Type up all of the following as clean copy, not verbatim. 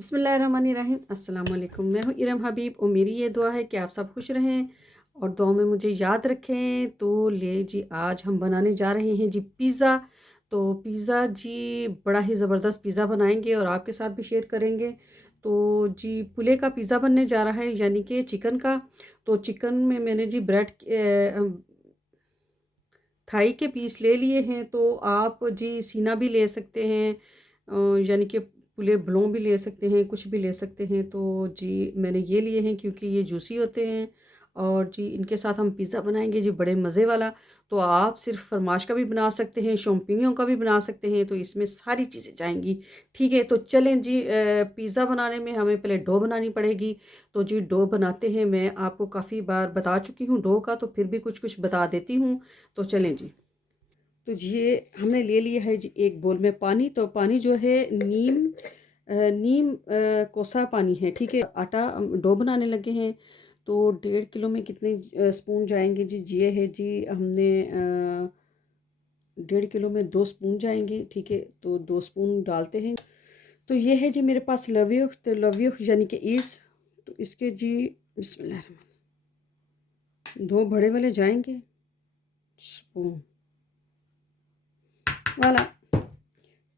बिस्मिल्लाहिर्रहमानिर्रहीम। अस्सलाम वालेकुम। मैं हूँ इरम हबीब और मेरी ये दुआ है कि आप सब खुश रहें और दुआ में मुझे याद रखें। तो ले जी, आज हम बनाने जा रहे हैं जी पिज़्ज़ा। तो पिज़्ज़ा जी बड़ा ही ज़बरदस्त पिज़्ज़ा बनाएंगे और आपके साथ भी शेयर करेंगे। तो जी पुले का पिज़्ज़ा बनने जा रहा है, यानी कि चिकन का। तो चिकन में मैंने जी ब्रेड थाई के पीस ले लिए हैं। तो आप जी सीना भी ले सकते हैं, यानी कि पूरे ब्लों भी ले सकते हैं, कुछ भी ले सकते हैं। तो जी मैंने ये लिए हैं क्योंकि ये जूसी होते हैं और जी इनके साथ हम पिज़्ज़ा बनाएंगे जी बड़े मज़े वाला। तो आप सिर्फ फरमाश का भी बना सकते हैं, शैम्पेनियों का भी बना सकते हैं। तो इसमें सारी चीज़ें जाएंगी। ठीक है, तो चलें जी, पिज़्ज़ा बनाने में हमें पहले डो बनानी पड़ेगी। तो जी डो बनाते हैं, मैं आपको काफ़ी बार बता चुकी हूँ डो का, तो फिर भी कुछ कुछ बता देती हूँ। तो चलें जी। तो ये हमने ले लिया है जी एक बोल में पानी। तो पानी जो है नीम कोसा पानी है। ठीक है, आटा डो बनाने लगे हैं। तो 1.5 किलो में कितने स्पून जाएंगे जी? ये है जी, हमने 1.5 किलो में 2 स्पून जाएंगे। ठीक है, तो 2 स्पून डालते हैं। तो ये है जी मेरे पास लव्य, तो लव्य यानी कि ईट्स। तो इसके जी बिस्मिल्लाह, 2 बड़े वाले जाएंगे स्पून वाला।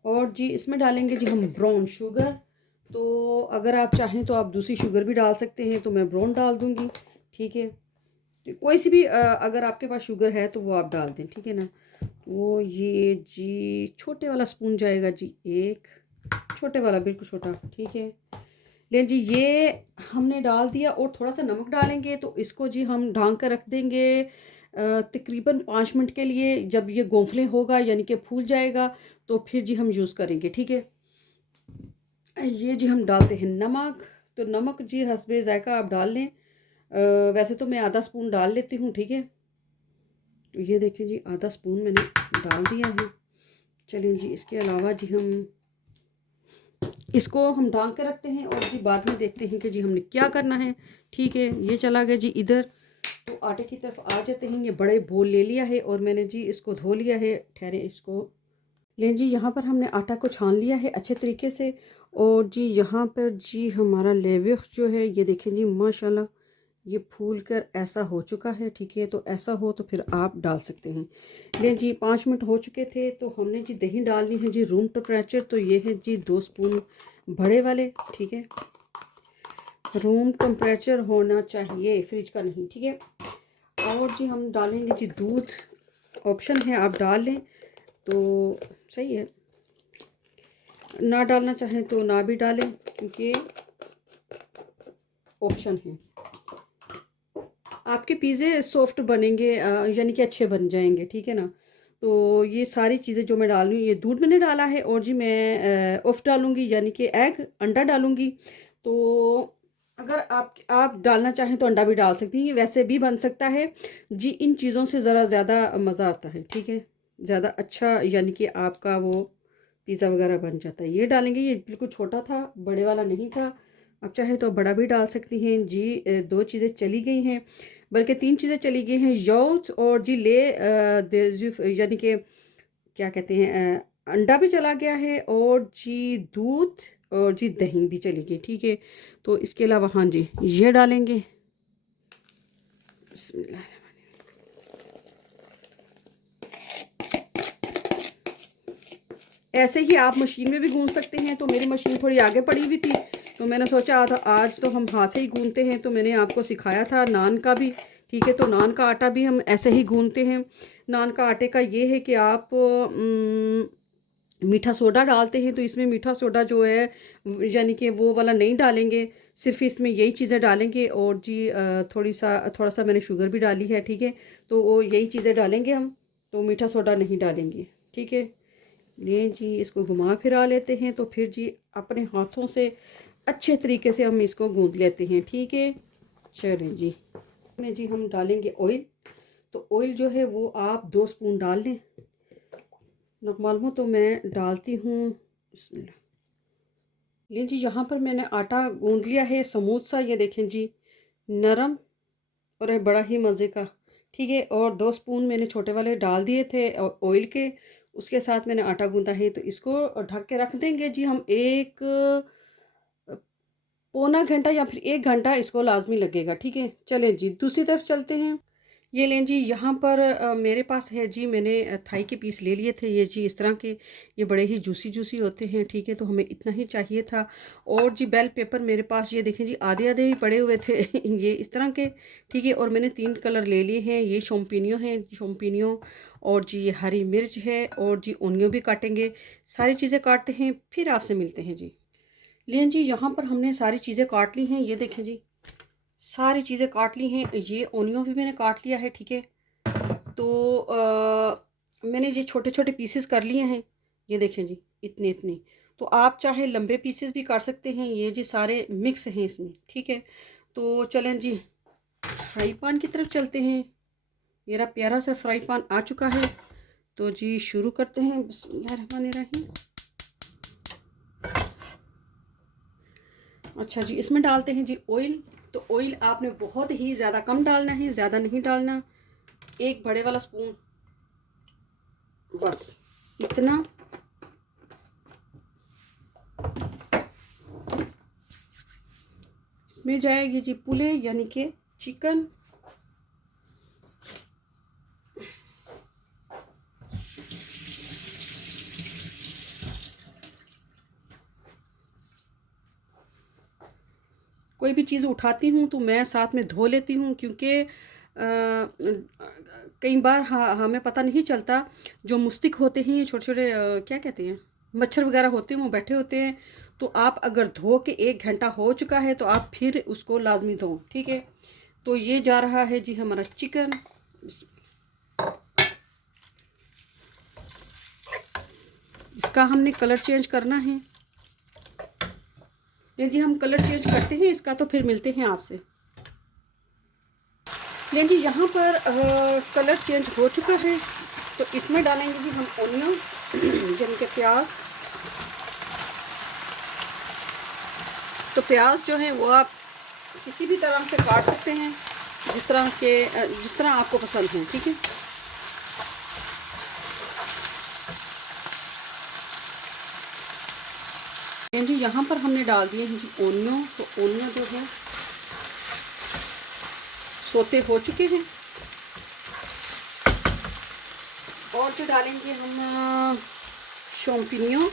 और जी इसमें डालेंगे जी हम ब्राउन शुगर। तो अगर आप चाहें तो आप दूसरी शुगर भी डाल सकते हैं, तो मैं ब्राउन डाल दूंगी। ठीक है, तो कोई सी भी अगर आपके पास शुगर है तो वो आप डाल दें। ठीक है ना। वो ये जी छोटे वाला स्पून जाएगा जी, एक छोटे वाला, बिल्कुल छोटा। ठीक है, लेकिन जी ये हमने डाल दिया और थोड़ा सा नमक डालेंगे। तो इसको जी हम ढांक कर रख देंगे तकरीबन 5 मिनट के लिए। जब ये गोंफले होगा यानी कि फूल जाएगा, तो फिर जी हम यूज़ करेंगे। ठीक है, ये जी हम डालते हैं नमक। तो नमक जी हस्बे ज़ायका आप डाल लें। वैसे तो मैं आधा स्पून डाल लेती हूँ। ठीक है, तो ये देखें जी आधा स्पून मैंने डाल दिया है। चलें जी, इसके अलावा जी हम इसको हम ढांक के रखते हैं और जी बाद में देखते हैं कि जी हमने क्या करना है। ठीक है, ये चला गया जी इधर। तो आटे की तरफ आ जाते हैं। ये बड़े बोल ले लिया है और मैंने जी इसको धो लिया है। ठहरे, इसको लें जी। यहाँ पर हमने आटा को छान लिया है अच्छे तरीके से। और जी यहाँ पर जी हमारा लेवेख जो है, ये देखें जी माशाल्लाह, ये फूल कर ऐसा हो चुका है। ठीक है, तो ऐसा हो तो फिर आप डाल सकते हैं। लें जी 5 मिनट हो चुके थे। तो हमने जी दही डालनी है जी रूम टेम्परेचर। तो ये है जी 2 स्पून बड़े वाले। ठीक है, रूम टेम्परेचर होना चाहिए, फ्रिज का नहीं। ठीक है, और जी हम डालेंगे जी दूध। ऑप्शन है, आप डाल लें तो सही है, ना डालना चाहें तो ना भी डालें, क्योंकि ऑप्शन है। आपके पिज़्ज़े सॉफ्ट बनेंगे, यानी कि अच्छे बन जाएंगे। ठीक है ना। तो ये सारी चीज़ें जो मैं डाल रही हूँ, ये दूध मैंने डाला है और जी मैं उफ डालूँगी, यानी कि एग, अंडा डालूँगी। तो अगर आप डालना चाहें तो अंडा भी डाल सकती हैं, वैसे भी बन सकता है जी। इन चीज़ों से ज़रा ज़्यादा मज़ा आता है। ठीक है, ज़्यादा अच्छा, यानी कि आपका वो पिज़्ज़ा वगैरह बन जाता है। ये डालेंगे, ये बिल्कुल छोटा था, बड़े वाला नहीं था। आप चाहे तो बड़ा भी डाल सकती हैं जी। 2 चीज़ें चली गई हैं, बल्कि 3 चीज़ें चली गई हैं। योट और जी यानी कि क्या कहते हैं, अंडा भी चला गया है और जी दूध और जी दही भी चली गई। ठीक है, तो इसके अलावा हाँ जी ये डालेंगे। बिस्मिल्लाह। ऐसे ही आप मशीन में भी गूंद सकते हैं। तो मेरी मशीन थोड़ी आगे पड़ी हुई थी, तो मैंने सोचा था आज तो हम हाथ से ही गूंदते हैं। तो मैंने आपको सिखाया था नान का भी। ठीक है, तो नान का आटा भी हम ऐसे ही गूंदते हैं। नान का आटे का ये है कि आप मीठा सोडा डालते हैं। तो इसमें मीठा सोडा जो है, यानी कि वो वाला नहीं डालेंगे, सिर्फ इसमें यही चीज़ें डालेंगे। और जी थोड़ा सा मैंने शुगर भी डाली है। ठीक है, तो वो यही चीज़ें डालेंगे हम, तो मीठा सोडा नहीं डालेंगे। ठीक है, ले जी इसको घुमा फिरा लेते हैं। तो फिर जी अपने हाथों से अच्छे तरीके से हम इसको गूंद लेते हैं। ठीक है, चलें जी। में जी हम डालेंगे ऑयल। तो ऑयल जो है वो आप 2 स्पून डाल लें। मालूम तो मैं डालती हूँ। बिस्मिल्लाह। ले जी, यहाँ पर मैंने आटा गूंद लिया है स्मूथ सा, ये देखें जी, नरम और है बड़ा ही मज़े का। ठीक है, और 2 स्पून मैंने छोटे वाले डाल दिए थे ऑयल के, उसके साथ मैंने आटा गूंदा है। तो इसको ढक के रख देंगे जी हम एक पौना घंटा या फिर 1 घंटा इसको लाजमी लगेगा। ठीक है, चलें जी दूसरी तरफ चलते हैं। ये लें जी, यहाँ पर मेरे पास है जी, मैंने थाई के पीस ले लिए थे ये जी इस तरह के। ये बड़े ही जूसी जूसी होते हैं। ठीक है, तो हमें इतना ही चाहिए था। और जी बेल पेपर मेरे पास ये देखें जी, आधे आधे भी पड़े हुए थे ये इस तरह के। ठीक है, और मैंने 3 कलर ले लिए हैं। ये शोम्पिनियो हैं, शोम्पिनियो। और जी ये हरी मिर्च है, और जी ओनियो भी काटेंगे। सारी चीज़ें काटते हैं, फिर आपसे मिलते हैं जी। लें जी, यहाँ पर हमने सारी चीज़ें काट ली हैं। ये देखें जी, सारी चीज़ें काट ली हैं। ये ओनियो भी मैंने काट लिया है। ठीक है, तो मैंने ये छोटे छोटे पीसेस कर लिए हैं। ये देखें जी, इतने इतने। तो आप चाहे लंबे पीसेस भी कर सकते हैं। ये जी सारे मिक्स हैं इसमें। ठीक है, तो चलें जी फ्राई पैन की तरफ चलते हैं। मेरा प्यारा सा फ्राई पैन आ चुका है, तो जी शुरू करते हैं। बिस्मिल्लाहिर्रहमानिर्रहीम। अच्छा जी, इसमें डालते हैं जी ऑयल। तो ऑयल आपने बहुत ही ज़्यादा कम डालना है, ज़्यादा नहीं डालना। 1 बड़े वाला स्पून, बस इतना। इसमें जाएगी जी पुले यानी कि चिकन। कोई भी चीज़ उठाती हूँ तो मैं साथ में धो लेती हूँ, क्योंकि कई बार हमें पता नहीं चलता। जो मुस्तिक होते हैं, ये छोटे छोटे क्या कहते हैं, मच्छर वगैरह होते हैं, वो बैठे होते हैं। तो आप अगर धो के 1 घंटा हो चुका है तो आप फिर उसको लाजमी धो। ठीक है, तो ये जा रहा है जी हमारा चिकन। इसका हमने कलर चेंज करना है। लें जी, हम कलर चेंज करते हैं इसका, तो फिर मिलते हैं आपसे। लें जी, यहाँ पर कलर चेंज हो चुका है, तो इसमें डालेंगे जी हम ओनियन यानी कि प्याज। तो प्याज जो है वो आप किसी भी तरह से काट सकते हैं, जिस तरह आपको पसंद है। ठीक है, जी यहाँ पर हमने डाल दिए हैं जी ओनियो। तो ओनियो जो है सोते हो चुके हैं। और जो डालेंगे हम शोम्पिनियो।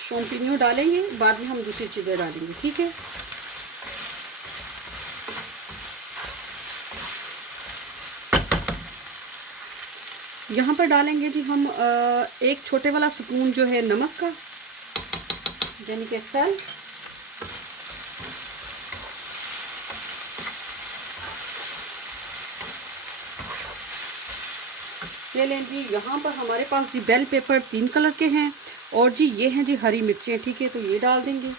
शोम्पिनियो डालेंगे, बाद में हम दूसरी चीज़ें डालेंगे। ठीक है, यहाँ पर डालेंगे जी हम 1 छोटे वाला स्पून जो है नमक का, यानी कि सेल। ये लें जी, यहाँ पर हमारे पास जी बेल पेपर 3 कलर के हैं, और जी ये हैं जी हरी मिर्चें। ठीक है, तो ये डाल देंगे।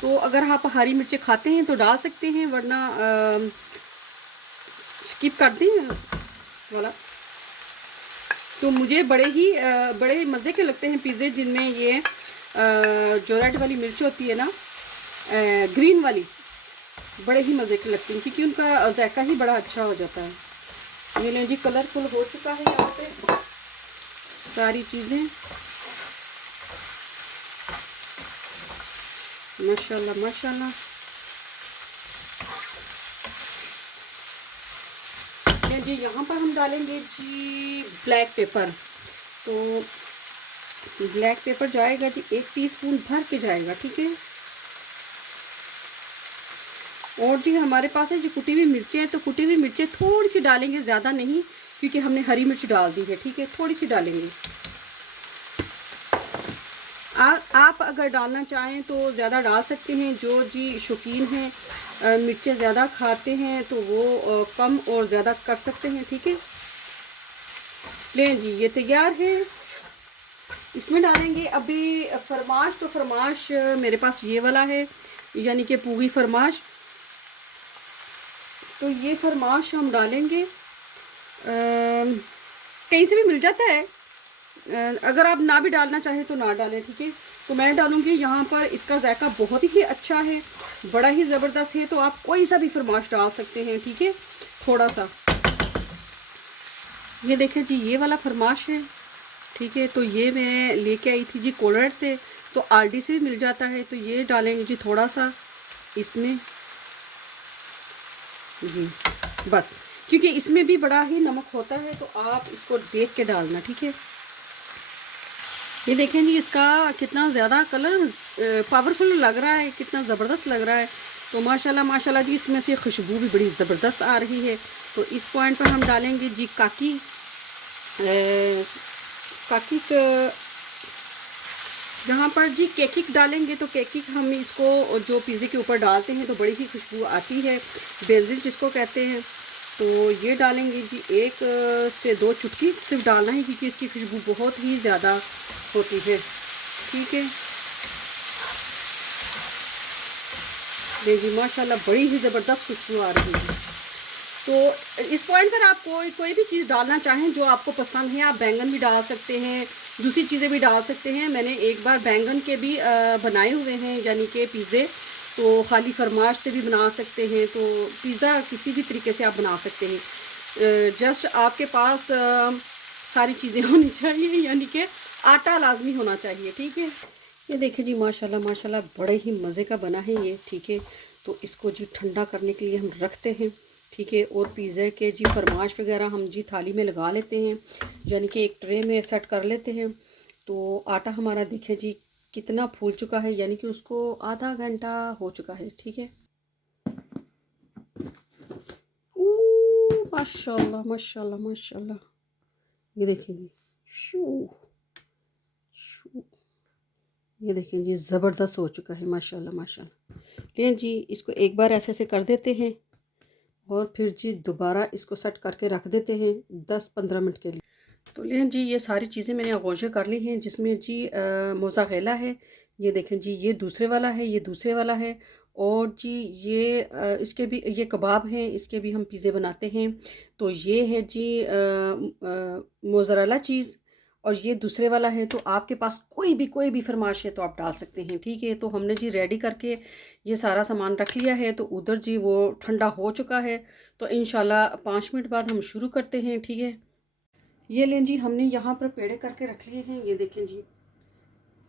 तो अगर आप हरी मिर्चें खाते हैं तो डाल सकते हैं, वरना स्किप कर दें वाला। तो मुझे बड़े मज़े के लगते हैं पिज़्ज़े, जिनमें ये जो रेड वाली मिर्च होती है ना, ग्रीन वाली, बड़े ही मज़े के लगते हैं, क्योंकि उनका जायका ही बड़ा अच्छा हो जाता है। ये जी कलरफुल हो चुका है यहाँ पे सारी चीज़ें। माशाल्लाह माशाल्लाह। जी यहाँ पर हम डालेंगे जी ब्लैक पेपर। तो ब्लैक पेपर जाएगा जी 1 टीस्पून भर के जाएगा। ठीक है, और जी हमारे पास है जी कुटी हुई मिर्चें हैं, तो कुटी हुई मिर्चें थोड़ी सी डालेंगे, ज़्यादा नहीं, क्योंकि हमने हरी मिर्च डाल दी है। ठीक है, थोड़ी सी डालेंगे। आप अगर डालना चाहें तो ज़्यादा डाल सकते हैं। जो जी शौकीन हैं, मिर्चें ज़्यादा खाते हैं, तो वो कम और ज़्यादा कर सकते हैं। ठीक है, लें जी ये तैयार है। इसमें डालेंगे अभी फरमाश। तो फरमाश मेरे पास ये वाला है, यानी कि पूरी फरमाश। तो ये फरमाश हम डालेंगे, कहीं से भी मिल जाता है, अगर आप ना भी डालना चाहें तो ना डालें। ठीक है, तो मैं डालूँगी यहाँ पर। इसका जायका बहुत ही अच्छा है, बड़ा ही ज़बरदस्त है, तो आप कोई सा भी फरमाश डाल सकते हैं। ठीक है, थोड़ा सा। ये देखें जी, ये वाला फरमाश है। ठीक है। तो ये मैं लेके आई थी जी कोलरेड से, तो आरडी से भी मिल जाता है। तो ये डालेंगे जी थोड़ा सा इसमें जी, बस, क्योंकि इसमें भी बड़ा ही नमक होता है, तो आप इसको देख के डालना, ठीक है। ये देखें जी इसका कितना ज़्यादा कलर पावरफुल लग रहा है, कितना ज़बरदस्त लग रहा है। तो माशाल्लाह माशाल्लाह जी, इसमें से खुशबू भी बड़ी ज़बरदस्त आ रही है। तो इस पॉइंट पर हम डालेंगे जी काकी, काकी जहाँ पर जी केकिक डालेंगे, तो केकिक हम इसको जो पिज़्ज़े के ऊपर डालते हैं तो बड़ी ही खुशबू आती है, बेंजिल जिसको कहते हैं। तो ये डालेंगे जी 1 से 2 चुटकी सिर्फ डालना है, क्योंकि इसकी खुशबू बहुत ही ज़्यादा होती है, ठीक है। देखिए माशाल्लाह बड़ी ही ज़बरदस्त खुशबू आ रही है। तो इस पॉइंट पर आप कोई भी चीज़ डालना चाहें जो आपको पसंद है, आप बैंगन भी डाल सकते हैं, दूसरी चीज़ें भी डाल सकते हैं। मैंने एक बार बैंगन के भी बनाए हुए हैं, यानी कि पिज़्ज़े, तो खाली फरमाश से भी बना सकते हैं। तो पिज़्ज़ा किसी भी तरीके से आप बना सकते हैं, जस्ट आपके पास सारी चीज़ें होनी चाहिए, यानी कि आटा लाजमी होना चाहिए, ठीक है। ये देखिए जी माशाल्लाह माशाल्लाह बड़े ही मज़े का बना है ये, ठीक है। तो इसको जी ठंडा करने के लिए हम रखते हैं, ठीक है। और पिज़्ज़ा के जी फरमाश वगैरह हम जी थाली में लगा लेते हैं, यानी कि एक ट्रे में सेट कर लेते हैं। तो आटा हमारा देखिए जी कितना फूल चुका है, यानी कि उसको आधा घंटा हो चुका है, ठीक है। माशाल्लाह माशाल्लाह माशाल्लाह, ये देखिए जी, शू शू, ये देखिए जी ज़बरदस्त हो चुका है माशाल्लाह माशाल्लाह। लेकिन जी इसको एक बार ऐसे ऐसे कर देते हैं और फिर जी दोबारा इसको सेट करके रख देते हैं 10-15 मिनट के लिए। तो लें जी ये सारी चीज़ें मैंने आगोशे कर ली हैं, जिसमें जी मोज़रेला है, ये देखें जी ये दूसरे वाला है, ये दूसरे वाला है। और जी ये इसके भी ये कबाब हैं, इसके भी हम पिज़्ज़े बनाते हैं। तो ये है जी मोज़रेला चीज़, और ये दूसरे वाला है। तो आपके पास कोई भी फरमाइश है तो आप डाल सकते हैं, ठीक है। तो हमने जी रेडी करके ये सारा सामान रख लिया है। तो उधर जी वो ठंडा हो चुका है, तो इंशाल्लाह 5 मिनट बाद हम शुरू करते हैं, ठीक है। ये लें जी हमने यहाँ पर पेड़े करके रख लिए हैं, ये देखें जी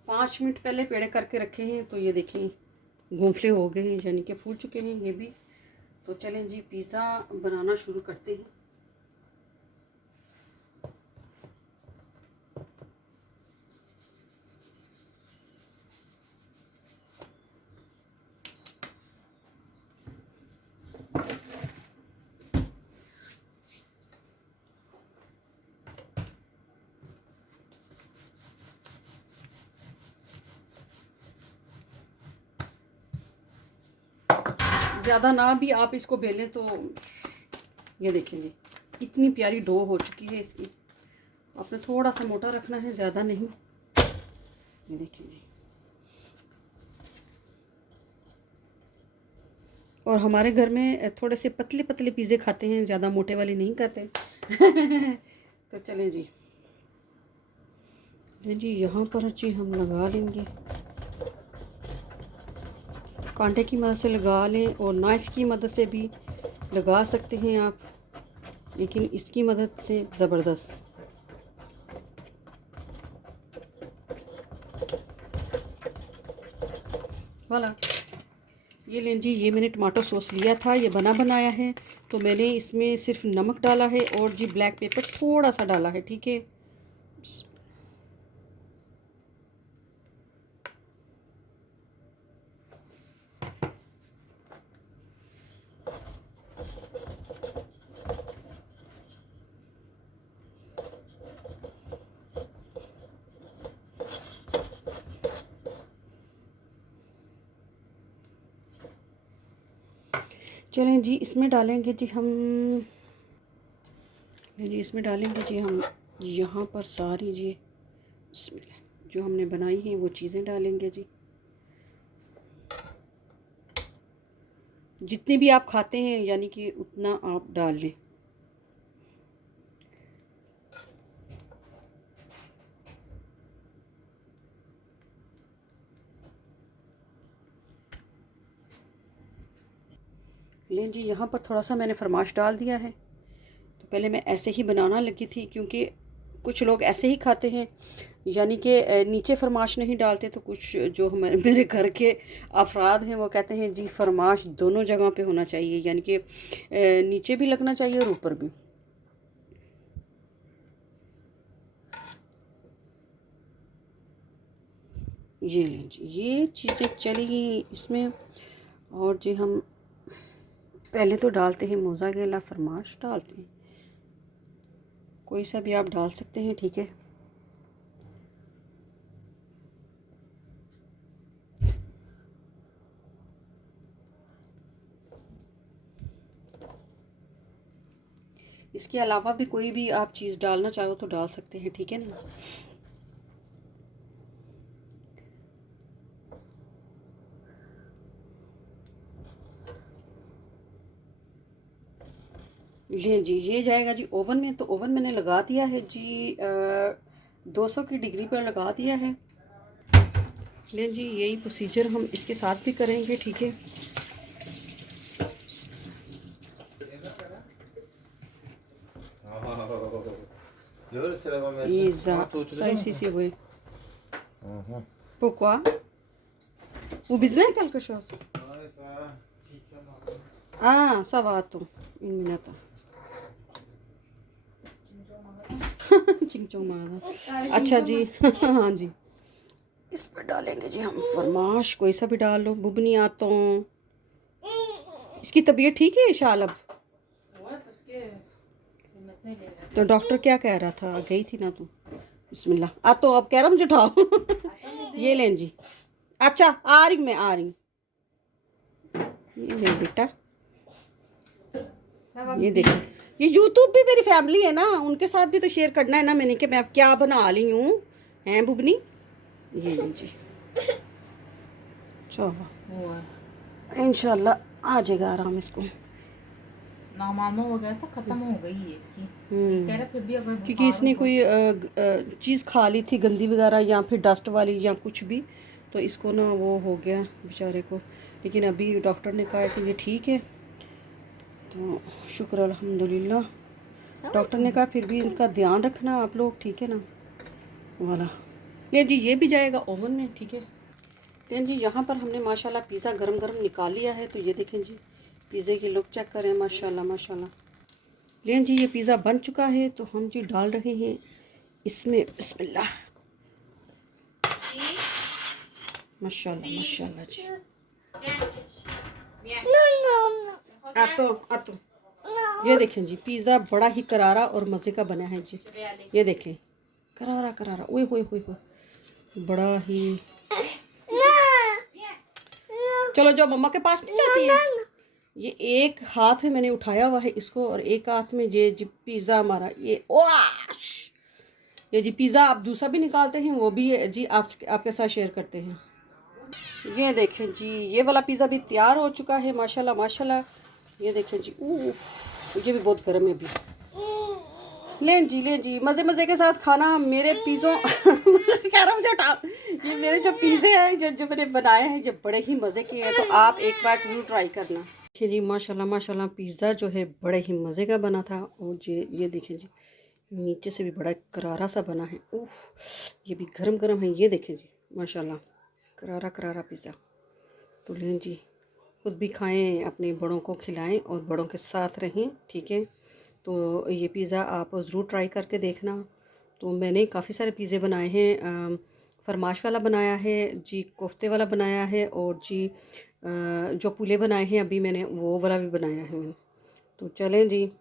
5 मिनट पहले पेड़े करके रखे हैं। तो ये देखें घोंफले हो गए हैं, यानी कि फूल चुके हैं ये भी। तो चलें जी पिज़्ज़ा बनाना शुरू करते हैं। ज़्यादा ना भी आप इसको बेलें तो ये देखें जी इतनी प्यारी डो हो चुकी है इसकी। आपने थोड़ा सा मोटा रखना है, ज़्यादा नहीं। ये देखें जी, और हमारे घर में थोड़े से पतले पतले पिज़्ज़े खाते हैं, ज़्यादा मोटे वाले नहीं खाते। तो चलें जी, जी यहाँ पर जी हम लगा लेंगे, कांटे की मदद से लगा लें और नाइफ़ की मदद से भी लगा सकते हैं आप, लेकिन इसकी मदद से ज़बरदस्त। वाला ये लें जी, ये मैंने टमाटो सॉस लिया था, ये बना बनाया है। तो मैंने इसमें सिर्फ नमक डाला है और जी ब्लैक पेपर थोड़ा सा डाला है, ठीक है। चलें जी इसमें डालेंगे जी हम, जी इसमें डालेंगे जी हम यहाँ पर सारी जी जो हमने बनाई हैं वो चीज़ें डालेंगे जी, जितनी भी आप खाते हैं यानी कि उतना आप डाल लें। लें जी यहाँ पर थोड़ा सा मैंने फरमाश डाल दिया है। तो पहले मैं ऐसे ही बनाना लगी थी, क्योंकि कुछ लोग ऐसे ही खाते हैं, यानी कि नीचे फरमाश नहीं डालते। तो कुछ जो हमारे मेरे घर के अफराद हैं वो कहते हैं जी फरमाश दोनों जगह पे होना चाहिए, यानी कि नीचे भी लगना चाहिए और ऊपर भी। ये लें जी, ये चीज़ें चलेगी इसमें। और जी हम पहले तो डालते हैं मोज़रेला फरमाश डालते हैं, कोई सा भी आप डाल सकते हैं, ठीक है। इसके अलावा भी कोई भी आप चीज़ डालना चाहो तो डाल सकते हैं, ठीक है ना। ले जी, ये जाएगा जी ओवन में। तो ओवन मैंने लगा दिया है जी 200 की डिग्री पर लगा दिया है। ले जी, यही प्रोसीजर हम इसके साथ भी करेंगे, ठीक है। Isso foi. Pourquoi? O bisneto é quelque chose? Ah, ça va, attends. Une minute. चिंचो मारा। अच्छा जी। हाँ जी, इस पर डालेंगे जी हम फरमाश, कोई सा भी डाल लो। बुबनी आतो, इसकी तबीयत ठीक है शालब? तो डॉक्टर क्या कह रहा था? गई थी ना तू? बिस्मिल्लाह। तो अब कह रहा मुझे उठाओ। ये लें जी। अच्छा आ रही, मैं आ रही। ये ले बेटा, ये देखो, ये यूट्यूब भी मेरी फैमिली है ना, उनके साथ भी तो शेयर करना है ना मैंने, कि मैं अब क्या बना ली हूँ, हैं बुबनी। ये लें जी, चलो इंशाल्लाह आ जाएगा आराम इसको। नामानो हो गया था, खत्म हो गई है इसकी। कह रहे फिर भी अगर क्योंकि इसने कोई चीज़ खा ली थी गंदी वगैरह, या फिर डस्ट वाली या कुछ भी, तो इसको ना वो हो गया बेचारे को। लेकिन अभी डॉक्टर ने कहा कि ये ठीक है, तो शुक्र अल्हम्दुलिल्लाह। डॉक्टर ने कहा फिर भी इनका ध्यान रखना आप लोग, ठीक है ना वाला। ले जी, ये भी जाएगा ओवन में, ठीक है। लेकिन जी यहाँ पर हमने माशाल्लाह पिज़्ज़ा गरम गरम निकाल लिया है। तो ये देखें जी, पिज़्ज़े की लुक चेक करें, माशाल्लाह माशाल्लाह। लेकिन जी ये पिज़्ज़ा बन चुका है, तो हम जी डाल रहे हैं इसमें बिस्मिल्लाह। माशाल्लाह माशाल्लाह जी। आतो ये देखें जी, पिज़्ज़ा बड़ा ही करारा और मज़े का बना है जी। ये देखें, करारा करारा, ओए होए होए होए, बड़ा ही। चलो जो मम्मा के पास नहीं जाती है। ये एक हाथ में मैंने उठाया हुआ है इसको, और एक हाथ में ये जी पिज़्ज़ा हमारा, ये जी पिज़्ज़ा आप दूसरा भी निकालते हैं, वो भी जी आपके साथ शेयर करते हैं। ये देखें जी, ये वाला पिज़्ज़ा भी तैयार हो चुका है, माशाल्लाह माशाल्लाह। ये देखें जी, ये भी बहुत गर्म है अभी। लें जी, मज़े मज़े के साथ खाना मेरे पिज़्ज़ों कह रहा मुझे उठा। ये मेरे जो पिज़्ज़े हैं जो मैंने बनाए हैं, ये बड़े ही मज़े के हैं, तो आप एक बार ज़रूर ट्राई करना। देखिए जी, माशाल्लाह माशाल्लाह, पिज़्ज़ा जो है बड़े ही मज़े का बना था। और ये देखें जी, नीचे से भी बड़ा करारा सा बना है। ये भी गरम गरम है। ये देखें जी, माशाल्लाह करारा करारा पिज़्ज़ा। तो लें जी, खुद भी खाएं, अपने बड़ों को खिलाएं और बड़ों के साथ रहें, ठीक है। तो ये पिज़्ज़ा आप ज़रूर ट्राई करके देखना। तो मैंने काफ़ी सारे पिज़्ज़े बनाए हैं, फरमाश वाला बनाया है जी, कोफ्ते वाला बनाया है, और जी जो पुले बनाए हैं अभी मैंने, वो वाला भी बनाया है मैंने। तो चलें जी,